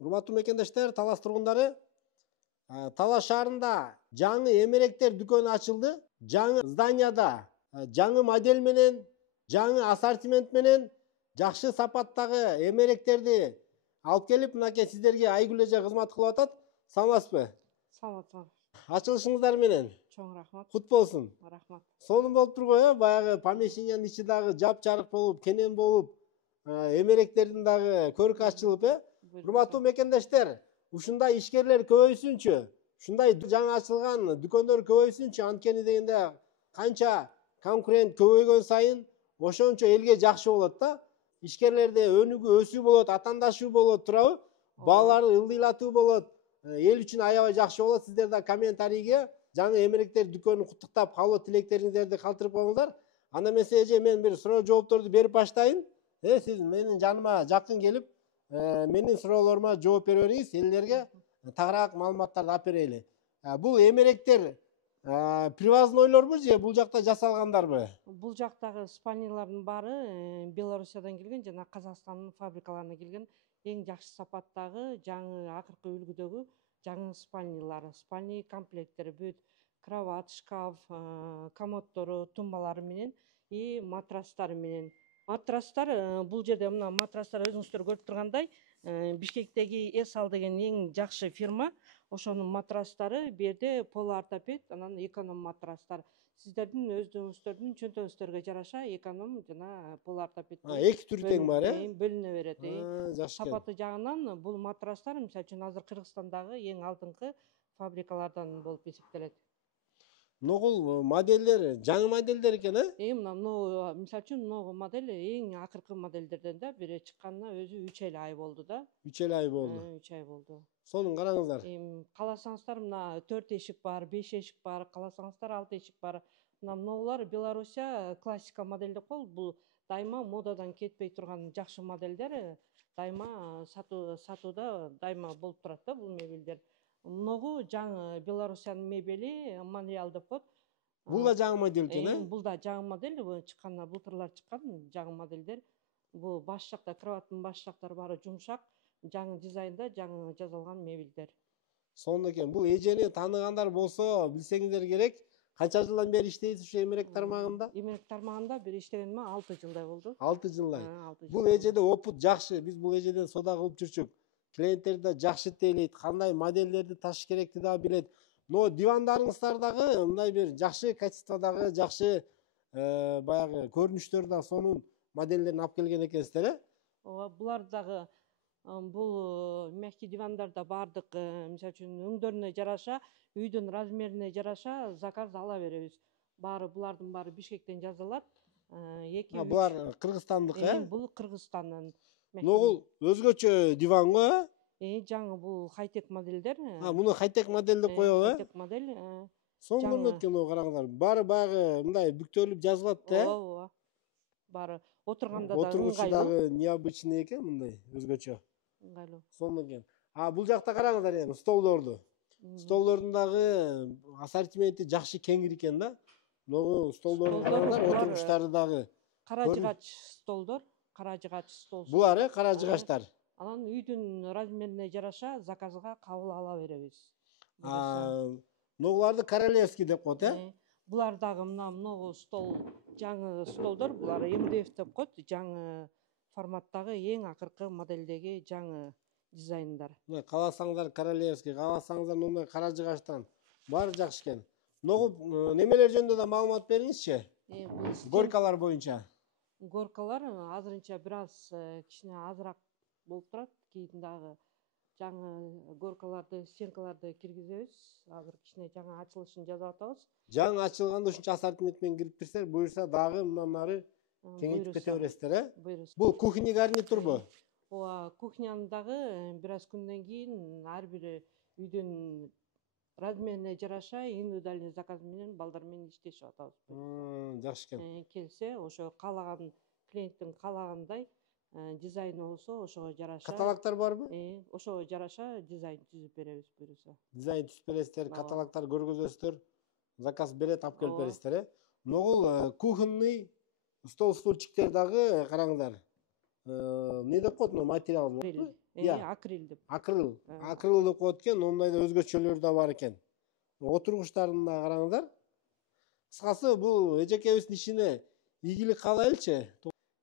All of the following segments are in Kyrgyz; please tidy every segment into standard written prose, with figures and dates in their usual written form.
Урматтуу мекендештер, Талас тургундары, Талас шаарында жаңы эмеректер дүкөнү ачылды. Жаңы зданияда жаңы модель менен, жаңы ассортимент менен жакшы сапаттагы эмеректерди алып келип, мынакей сиздерге Айгүл эже кызмат кылып атат. Саламатсызбы? Саламатсызбы. Ачылышыңыздар менен. Чоң рахмат. Кут болсун. Рахмат. Сонун болуп турбайбы? Баягы помещениянын ичи дагы жапжарык болуп, кенен болуп, эмеректердин дагы көркү ачылып, Урматтуу мекендештер, ушундай ишкерлер көбөйсүнчү. Ушундай жаңы ачылган дүкөндөр көбөйсүнчү. Анткени дегенде канча конкурент көбөйгөн сайын ошончо элге жакшы болот да. Ишкерлерде өнүгүү өсүү болот, атаандашуу болот, туурабы? Бааларды ылдыйлатуу болот. Эл үчүн аябай жакшы болот. Сиздер да комментарийге жаңы эмеректер дүкөнүн куттуктап, кабыл тилектериңиздерди калтырып коюңуздар. Анда мен эже мен бир суроо жоопторду берип баштайын. Сиз менин жаныма жакын келип, менин суроолорума жооп бере бериңиз, элдерге тагыраак маалыматтарды алып берели. Бул эмеректер привознойлорбу же бул жакта жасалгандарбы? Бул жактагы спальнялардын баары Белоруссиядан келген жана Казакстандын фабрикаларынан келген эң жакшы сапаттагы жаңы акыркы үлгүдөгү жаңы спальнялар, спальный комплекттери, бүт кровать, шкаф, комоддору, тумбалары менен и матрастары менен. Матрастар бул жерде мына матрастар өзүңүздөр көрүп тургандай Бишкектеги Эсал деген эң жакшы фирма. Ошонун матрастары бу жерде полуортопед, анан эконом матрастар. Сиздердин өздөрүңүздөрдүн чөнтөгүңүздөргө жараша эконом жана полуортопед Эки түр тең бар, бөлүнө берет. Жакшы. Сапаты жагынан бул матрастар мисалы үчүн азыр Кыргызстандагы эң алдыңкы фабрикалардан болуп эсептелет. Ногул модельдер жаңы модельдер экен, Мына мисалы үчүн могу модель эң акыркы модельдерден да бери чыкканына өзү 3 ай болду да. 3 ай болду. 3 ай болду. Сонун караңыздар. Кааласаңыздар мына 4 эшик бар, 5 эшик бар, кааласаңыздар 6 эшик бар. Мыналар Белоруссия классика модель деп коет. Бул дайыма модадан кетпей турган жакшы модельдер, дайыма сатууда дайыма болуп турат да бул мебелдер. Многу жаңы Белоруссиянын мебели, Монреал деп коет. Бул да жаңы модель экен, Бул да жаңы модель, чыкканына былтырлар чыккан жаңы модельдер. Бул баш жакта кроваттын баш жактары баары жумшак, жаңы дизайнда, жаңы жасалган мебелдер. Сонун экен. Бул эжени тааныгандар болсо, билсеңиздер керек. Канча жылдан бери иштейсиз ушу эмерек тармагында? Эмерек тармагында бир иштегениме 6 жылдай болду. 6 жылдай. Бул эжеде опыт жакшы. Биз бул эжеден соода кылып жүрчүк. Клиенттерди да жакшы тейлейт, кандай модельдерди ташыш керекти да билет. Но дивандарыңыздар дагы мындай бир жакшы качестводагы, жакшы баягы көрүнүштөр да сонун модельдерин алып келген экенсиздер, Ооба, булар дагы бул мягкий дивандарда баардык, мисалы үчүн өңдөрүнө жараша, үйдүн размерине жараша заказ ала беребиз. Булардын баары Бишкектен жазылат. Булар Кыргызстандык, Бул Кыргызстандын. Ногул өзгөчө диван го, Жаңы бул хай-тек модельдер. Муну хай-тек модель деп коебу, Хай-тек модель. Сонун көрүнөт экен, караңыздар. Баары баягы мындай бүктөлүп жазылат да. Ооба. Баары отурганда да отургучу дагы необычный экен, мындай өзгөчө. Ыңгайлуу. Сонун экен. Бул жакта караңыздар эми столдорду. Столдордун дагы ассортименти жакшы кеңир экен да. Могу столдорду караңыздар, отургучтары дагы. Кара жыгач столдор, кара жыгач стол. Булар кара жыгачтар. Анан үйдүн размерине жараша заказга кабыл ала беребиз. Ногуларды королевский деп коет, Булар дагы многу стол, жаңы столдор, булар МДФ деп коет, жаңы форматтагы эң акыркы модельдеги жаңы дизайндар. Кааласаңыздар королевский, кааласаңыздар мындай кара жыгачтан. Баары жакшы экен. Ногу немелер жөнүндө да маалымат бериңизчи? Горкалар боюнча. Горкалар азырынча бир аз кичине азыраак болуп турат. Кийин дагы жаңы горкаларды, стенкаларды киргизебиз. Азыр кичине жаңы ачылышын жасап атабыз. Жаңы ачылганда ушунча ассортимент менен кирип берсеңер, буюрса дагы мындан ары кеңейтип кете бересиздер, Бул кухня гарнитурбу? Ооба, кухнянын дагы бир аз күндөн кийин ар бир үйдүн размерине жараша индивидуальный заказ менен балдар менен иштешип атабыз. Жакшы экен. Келсе, ошо каалаган клиенттин каалагандай дизайны болсо, ошого жараша. Каталогдор барбы? Ошого жараша дизайн түзүп беребиз буюрса. Дизайн түзүп бересиздер, каталогдор көргөзөсүздөр, заказ берет, алып келип бересиздер, Ногул кухонный стол стульчиктер дагы караңыздар. Не деп коет, материал Акрил деп. Акрил. Акрил деп коет экен, ондай да өзгөчөлөрү да бар экен. Отургучтарын да караңыздар. Кыскасы бул эжекебиздин ишине ийгилик каалайлычы.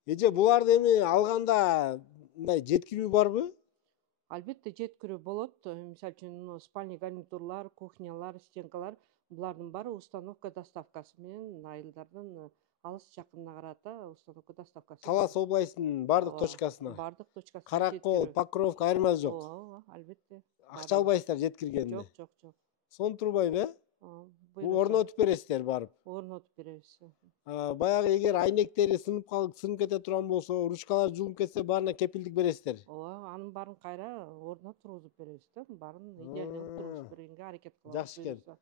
Эже буларды эми алганда мындай жеткирүү барбы? Албетте жеткирүү болот. Мисалы үчүн спальный гарнитурлар, кухнялар, стенкалар булардын баары установка доставкасы менен айылдардын алыс жакынына карата установка доставкасы. Талас областынын бардык точкасына. Бардык точкасына. Каракол, Покровка айырмасы жок. Ооба, албетте. Акча албайсыздар жеткиргенде. Жок. Сон турбайбы, Бул орнотуп бересиздер барып. Орнотуп беребиз. Баягы эгер айнектери сынып кете турган болсо, ручкалар жулуп кетсе, баарына кепилдик бересиздер. Ооба, анын баарын кайра ордуна тургузуп беребиз да. Баарын идеалдуу тургузуп бергенге аракет кылабыз. Жакшы экен.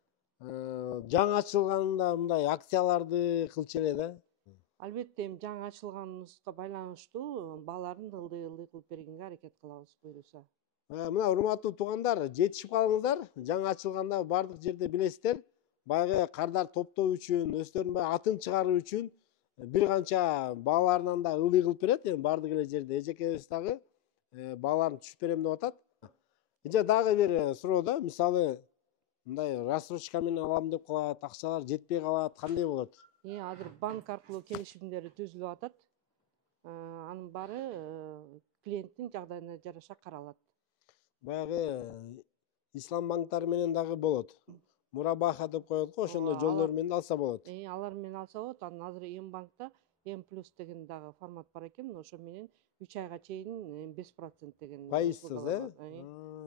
Жаңы ачылганда мындай акцияларды кылчу эле да. Албетте, эми жаңы ачылганыбызга байланыштуу бааларын ылдый кылып бергенге аракет кылабыз буюрса. Мына урматтуу туугандар, жетишип калыңыздар. Жаңы ачылганда бардык жерде билесиздер, баягы кардар топтоо үчүн, өздөрүнүн баягы атын чыгаруу үчүн бир канча бааларынан да ылдый кылып берет. Эми бардык эле жерде эжекебиз дагы бааларын түшүп берем деп атат. Эже дагы бир суроо да, мисалы мындай рассрочка менен алам деп калат, акчалар жетпей калат, кандай болот? Азыр банк аркылуу келишимдер түзүлүп атат. Анын баары клиенттин жагдайына жараша каралат. Баягы ислам банктары менен дагы болот. Мурабаха деп коет го, ошондой жолдор менен алса болот. Алар менен алса болот. Анан азыр М-банкта М+ деген дагы формат бар экен. Ошо менен 3 айга чейин 5% деген. Пайызсыз,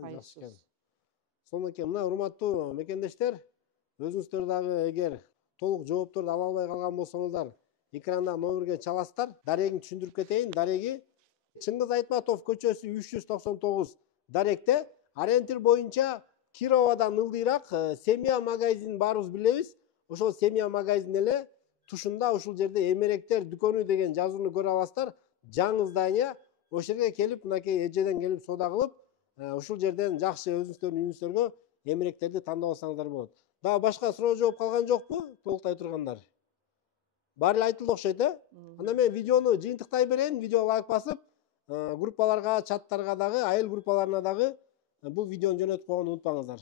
Пайызсыз. Сонун экен. Мына урматтуу мекендештер, өзүңүздөр дагы эгер толук жоопторду ала албай калган болсоңуздар, экранда номерге чаласыздар. Дарегин түшүндүрүп кетейин. Дареги Чыңгыз Айтматов көчөсү 399 Даректе. Ориентир боюнча Кировадан ылдыйраак Семья магазин баарыбыз билебиз. Ошол Семья магазин эле тушунда ушул жерде Эмеректер дүкөнү деген жазууну көрө аласыздар. Жаңы здание. Ошол жерге келип, мынакей эжеден келип соода кылып, ушул жерден жакшы өзүңүздөрдүн үйүңүздөргө эмеректерди тандап алсаңыздар болот. Дагы башка суроо жооп калган жокпу? Толуктай тургандар. Баары эле айтылды окшойт, Анда мен видеону жыйынтыктай берейин. Видео лайк басып, группаларга, чаттарга дагы, айыл группаларына дагы бул видеону жөнөтүп койгонду унутпаңыздар.